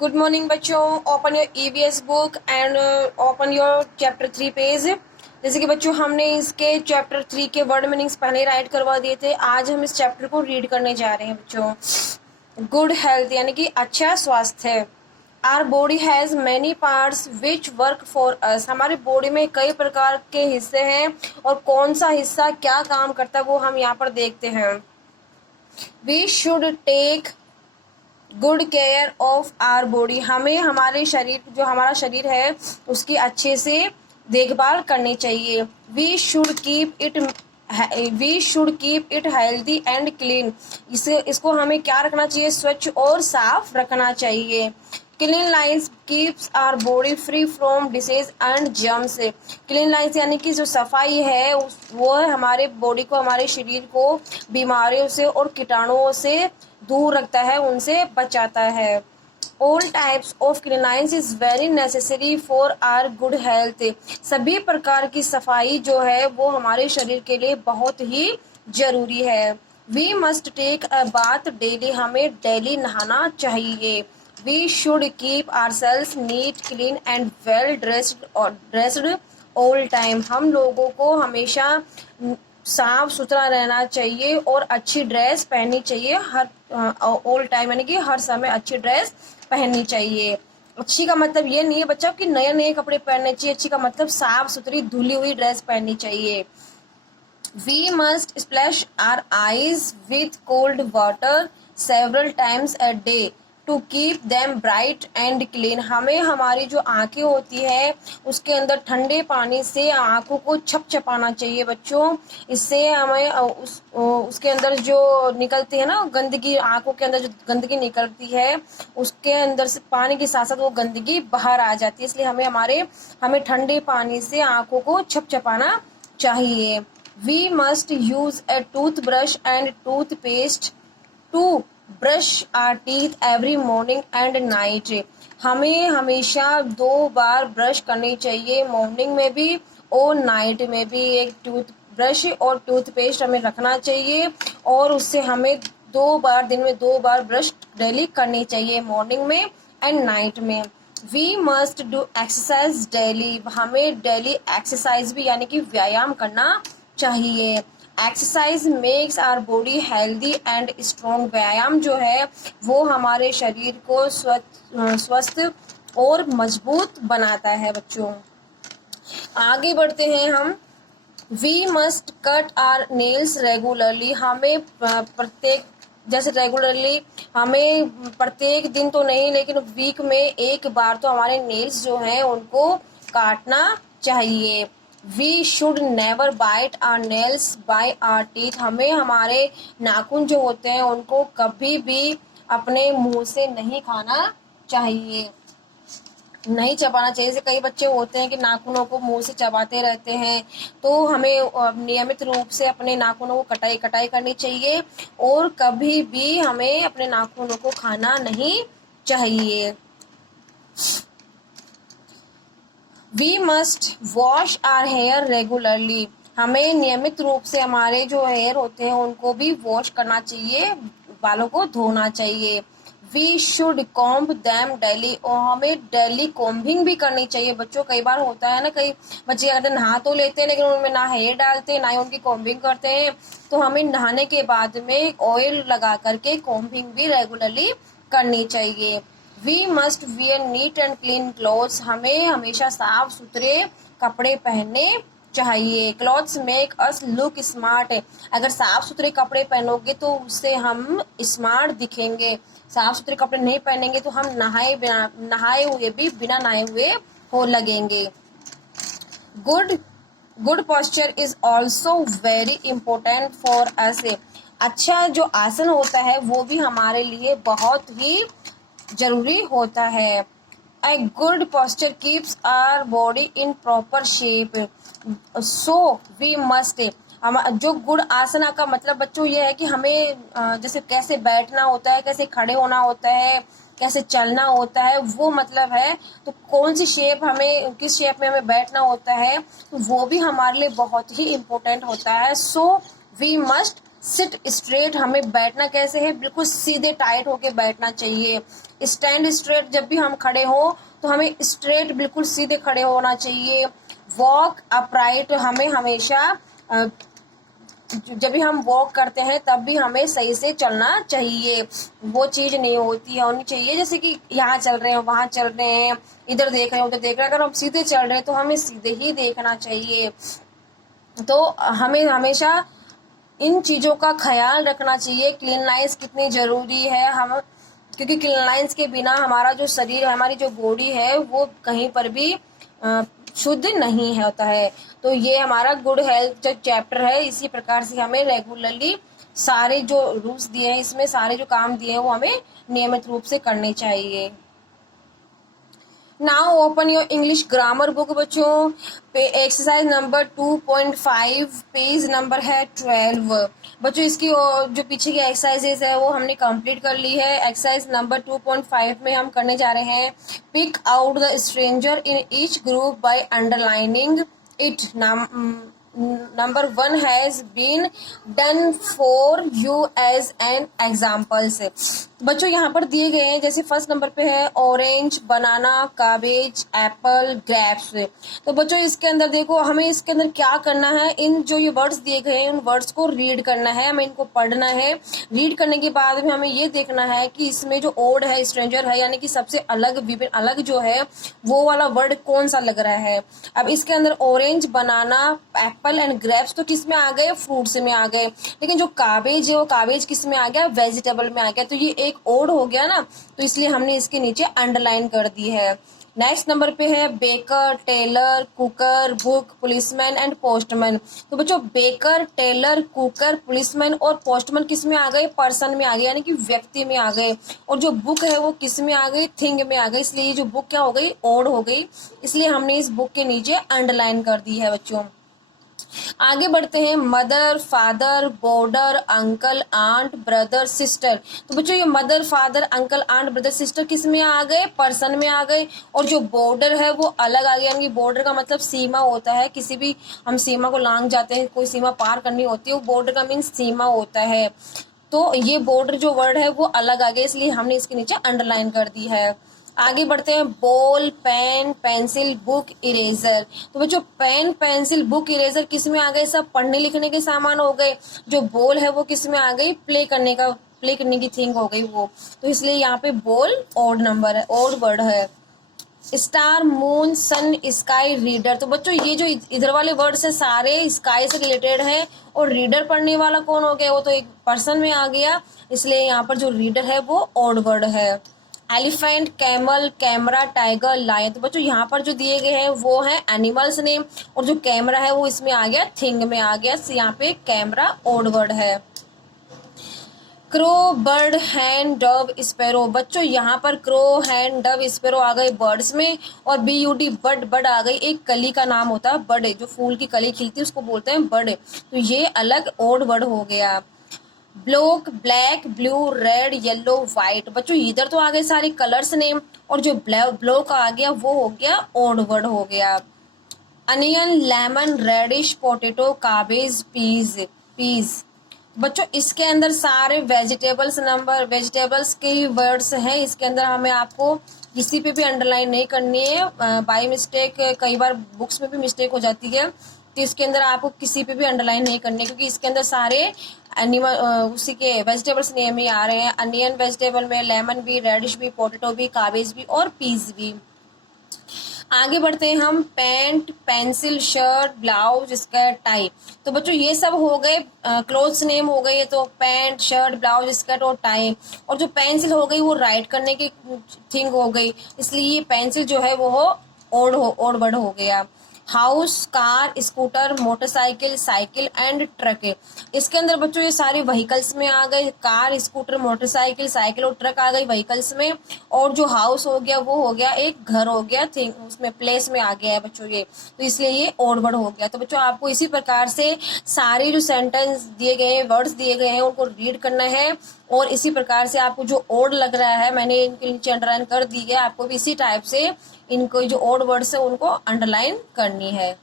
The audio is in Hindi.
गुड मॉर्निंग बच्चों। Open your EVS book and open your chapter 3 page. जैसे कि बच्चों हमने इसके चैप्टर 3 के वर्ड मीनिंग्स पहले राइट करवा दिए थे। आज हम इस चैप्टर को रीड करने जा रहे हैं बच्चों। गुड हेल्थ यानी कि अच्छा स्वास्थ्य। Our body has many parts which work for us. हमारे बॉडी में कई प्रकार के हिस्से हैं और कौन सा हिस्सा क्या काम करता है वो हम यहाँ पर देखते हैं। We should take good care of our body. हमें हमारे शरीर, जो हमारा शरीर है उसकी अच्छे से देखभाल करनी चाहिए। We should keep it healthy and clean. इसको हमें क्या रखना चाहिए? स्वच्छ और साफ रखना चाहिए। Cleanliness keeps our body free from disease and germs. Cleanliness यानी कि जो सफाई है वो हमारे बॉडी को, हमारे शरीर को बीमारियों से और कीटाणुओं से दूर रखता है, उनसे बचाता है। All types of cleanliness is very necessary for our good health. सभी प्रकार की सफाई जो है वो हमारे शरीर के लिए बहुत ही जरूरी है। We must take a bath daily. हमें डेली नहाना चाहिए। We should keep ourselves neat, clean and well dressed all time. हम लोगों को हमेशा साफ सुथरा रहना चाहिए और अच्छी ड्रेस पहननी चाहिए। हर ऑल टाइम यानी कि हर समय अच्छी ड्रेस पहननी चाहिए। अच्छी का मतलब ये नहीं है बच्चा कि नए नए कपड़े पहनने चाहिए। अच्छी का मतलब साफ सुथरी धुली हुई ड्रेस पहननी चाहिए। We must splash our eyes with cold water several times a day to keep them bright and clean. हमें हमारी जो आंखें होती है उसके अंदर ठंडे पानी से आंखों को छपछपाना चाहिए बच्चों। इससे हमें उसके अंदर जो निकलती है ना गंदगी, आंखों के अंदर जो गंदगी निकलती है उसके अंदर से पानी के साथ साथ वो गंदगी बाहर आ जाती है। इसलिए हमें ठंडे पानी से आंखों को छपछपाना चाहिए। We must use a toothbrush and toothpaste to brush our teeth every morning and night. हमें हमेशा 2 बार ब्रश करनी चाहिए, मॉर्निंग में भी और नाइट में भी। एक टूथ ब्रश और टूथपेस्ट हमें रखना चाहिए और उससे हमें 2 बार, दिन में 2 बार ब्रश डेली करनी चाहिए, मॉर्निंग में एंड नाइट में। We must do exercise daily. हमें डेली एक्सरसाइज भी यानी कि व्यायाम करना चाहिए। Exercise makes our body healthy and strong. व्यायाम जो है वो हमारे शरीर को स्वस्थ और मजबूत बनाता है बच्चों। आगे बढ़ते हैं हम। We must cut our nails regularly. हमें प्रत्येक दिन तो नहीं लेकिन वीक में एक बार तो हमारे नेल्स जो हैं उनको काटना चाहिए। We should never bite our nails by our teeth. हमें हमारे नाखून जो होते हैं उनको कभी भी अपने मुंह से नहीं खाना चाहिए, नहीं चबाना चाहिए। जैसे कई बच्चे होते हैं कि नाखूनों को मुंह से चबाते रहते हैं, तो हमें नियमित रूप से अपने नाखूनों को कटाई करनी चाहिए और कभी भी हमें अपने नाखूनों को खाना नहीं चाहिए। We must wash our hair regularly. हमें नियमित रूप से हमारे जो हेयर होते हैं उनको भी वॉश करना चाहिए, बालों को धोना चाहिए। We should comb them daily. और हमें डेली कॉम्बिंग भी करनी चाहिए बच्चों। कई बार होता है ना, कई बच्चे अगर नहा तो लेते हैं लेकिन उनमें ना हेयर डालते हैं ना ही उनकी कॉम्बिंग करते हैं। तो हमें नहाने के बाद में ऑयल लगा करके कॉम्बिंग भी रेगुलरली करनी चाहिए। We must wear neat and clean clothes. हमें हमेशा साफ सुथरे कपड़े पहनने चाहिए। Clothes make us look smart. अगर साफ सुथरे कपड़े पहनोगे तो उससे हम स्मार्ट दिखेंगे। साफ सुथरे कपड़े नहीं पहनेंगे तो हम नहाए हुए भी बिना नहाए हुए हो लगेंगे। Good posture is also very important for us. अच्छा जो आसन होता है वो भी हमारे लिए बहुत ही जरूरी होता है। A good posture keeps our body in proper shape. So we must, जो गुड आसना का मतलब बच्चों ये है कि हमें जैसे कैसे बैठना होता है, कैसे खड़े होना होता है, कैसे चलना होता है, वो मतलब है। तो कौन सी शेप हमें, किस शेप में हमें बैठना होता है, तो वो भी हमारे लिए बहुत ही इम्पोर्टेंट होता है। So we must sit straight, हमें बैठना कैसे है, बिल्कुल सीधे टाइट होके बैठना चाहिए। स्टैंड स्ट्रेट, जब भी हम खड़े हो तो हमें स्ट्रेट बिल्कुल सीधे खड़े होना चाहिए। वॉक अपराइट, हमें हमेशा जब भी हम वॉक करते हैं तब भी हमें सही से चलना चाहिए। वो चीज नहीं होनी चाहिए जैसे कि यहाँ चल रहे हैं वहां चल रहे हैं, इधर देख रहे हैं उधर देख रहे हैं। अगर हम सीधे चल रहे हैं तो हमें सीधे ही देखना चाहिए। तो हमें हमेशा इन चीजों का ख्याल रखना चाहिए। क्लीन लाइंस कितनी जरूरी है हम, क्योंकि क्लीन लाइंस के बिना हमारा जो शरीर, हमारी जो बॉडी है वो कहीं पर भी शुद्ध नहीं होता है। तो ये हमारा गुड हेल्थ जो चैप्टर है, इसी प्रकार से हमें रेगुलरली सारे जो रूल्स दिए हैं, इसमें सारे जो काम दिए हैं वो हमें नियमित रूप से करने चाहिए। Now open your English grammar book बच्चों, एक्सरसाइज नंबर 2.5, पेज नंबर है 12। बच्चों इसकी जो पीछे की एक्सरसाइजेज है वो हमने कंप्लीट कर ली है। एक्सरसाइज नंबर 2.5 में हम करने जा रहे हैं, pick out the stranger in each group by underlining it. Number 1 has been done for you as an example से। बच्चों यहाँ पर दिए गए हैं, जैसे फर्स्ट नंबर पे है ऑरेंज, बनाना, काबेज, एप्पल, ग्रेप्स। तो बच्चों इसके अंदर देखो, हमें इसके अंदर क्या करना है, इन जो ये वर्ड्स दिए गए हैं उन वर्ड्स को रीड करना है, हमें इनको पढ़ना है। रीड करने के बाद में हमें ये देखना है कि इसमें जो ओड है, स्ट्रेंजर है, यानी कि सबसे अलग विभिन्न अलग जो है वो वाला वर्ड कौन सा लग रहा है। अब इसके अंदर orange, banana, Apple and grapes तो किस में आ गए, फ्रूट्स में आ गए। लेकिन जो काबेज है वो काबेज किस में आ गया, वेजिटेबल में आ गया। तो ये एक ओड हो गया ना, तो इसलिए हमने इसके नीचे अंडरलाइन कर दी है। नेक्स्ट नंबर पे है baker, tailor, cooker, book, policeman and postman. तो बच्चों बेकर, टेलर, कुकर, पुलिसमैन और पोस्टमैन किस में आ गए, पर्सन में आ गए, यानी कि व्यक्ति में आ गए। और जो बुक है वो किस में आ गई, थिंग में आ गई। इसलिए ये जो बुक क्या हो गई, ओड हो गई, इसलिए हमने इस बुक के नीचे अंडरलाइन कर दी है बच्चों। आगे बढ़ते हैं, mother, father, border, uncle, aunt, brother, sister. तो बच्चों ये mother, father, uncle, aunt, brother, sister किस में आ गए, पर्सन में आ गए। और जो बॉर्डर है वो अलग आ गया, यानी बॉर्डर का मतलब सीमा होता है, किसी भी हम सीमा को लांघ जाते हैं, कोई सीमा पार करनी होती है, वो बॉर्डर का मीन्स सीमा होता है। तो ये बॉर्डर जो वर्ड है वो अलग आ गया, इसलिए हमने इसके नीचे अंडरलाइन कर दी है। आगे बढ़ते हैं, ball, pen, pencil, book, eraser. तो बच्चों पेन, पेंसिल, बुक, इरेजर किस में आ गए, सब पढ़ने लिखने के सामान हो गए। जो बॉल है वो किस में आ गई, प्ले करने की थिंग हो गई वो। तो इसलिए यहाँ पे बॉल ऑड नंबर है, ऑड वर्ड है। स्टार, मून, सन, स्काई, रीडर। तो बच्चों ये जो इधर वाले वर्ड है सारे स्काई से रिलेटेड है, और रीडर पढ़ने वाला कौन हो गया, वो तो एक पर्सन में आ गया, इसलिए यहाँ पर जो रीडर है वो ऑड वर्ड है। Elephant, camel, camera, tiger, lion. तो बच्चों यहाँ पर जो दिए गए हैं वो है एनिमल्स नेम, और जो कैमरा है वो इसमें आ गया, थिंग में आ गया, यहाँ पे कैमरा ऑड वर्ड है। क्रो, बर्ड, हैन, डव, स्पैरो। बच्चों यहाँ पर क्रो, हैन, डव, स्पैरो आ गए बर्ड्स में, और BUD बर्ड, बर्ड आ गई, एक कली का नाम होता है बर्ड, जो फूल की कली खिलती है उसको बोलते हैं बर्ड। तो ये अलग ऑड वर्ड हो गया। Block, black, blue, red, yellow, white. बच्चों इधर तो आ गए सारे कलर्स नेम, और जो ब्लॉक आ गया वो हो गया ऑड वर्ड हो गया। Onion, lemon, radish, potato, cabbage, peas. बच्चों इसके अंदर सारे वेजिटेबल्स के ही वर्ड्स हैं। इसके अंदर हमें आपको किसी पे भी अंडरलाइन नहीं करनी है, बाय मिस्टेक कई बार बुक्स में भी मिस्टेक हो जाती है, तो इसके अंदर आपको किसी पे भी अंडरलाइन नहीं करनी है, क्योंकि इसके अंदर सारे एनिमल उसी के वेजिटेबल्स नेम ही आ रहे हैं। अनियन वेजिटेबल में लेमन भी, रेडिश भी, पोटैटो भी, काबेज भी और पीस भी। आगे बढ़ते हैं हम, pant, pencil, shirt, blouse, skirt, tie. तो बच्चों ये सब हो गए क्लोथ्स नेम हो गए, तो पेंट, शर्ट, ब्लाउज, स्कर्ट और टाई। और जो पेंसिल हो गई वो राइट करने की थिंग हो गई, इसलिए ये पेंसिल जो है वो ओड वर्ड हो गया। House, car, scooter, motorcycle, cycle and truck. इसके अंदर बच्चों ये सारे व्हीकल्स में आ गए, कार, स्कूटर, मोटरसाइकिल, साइकिल और ट्रक आ गई व्हीकल्स में। और जो हाउस हो गया वो हो गया एक घर हो गया, थिंग उसमें प्लेस में आ गया है बच्चों ये, तो इसलिए ये ऑड वर्ड हो गया। तो बच्चों आपको इसी प्रकार से सारे जो सेंटेंस दिए गए हैं, वर्ड्स दिए गए हैं, उनको रीड करना है, और इसी प्रकार से आपको जो ऑड लग रहा है मैंने इनके नीचे अंडरलाइन कर दी है, आपको भी इसी टाइप से इनको जो ऑड वर्ड्स है उनको अंडरलाइन करनी है।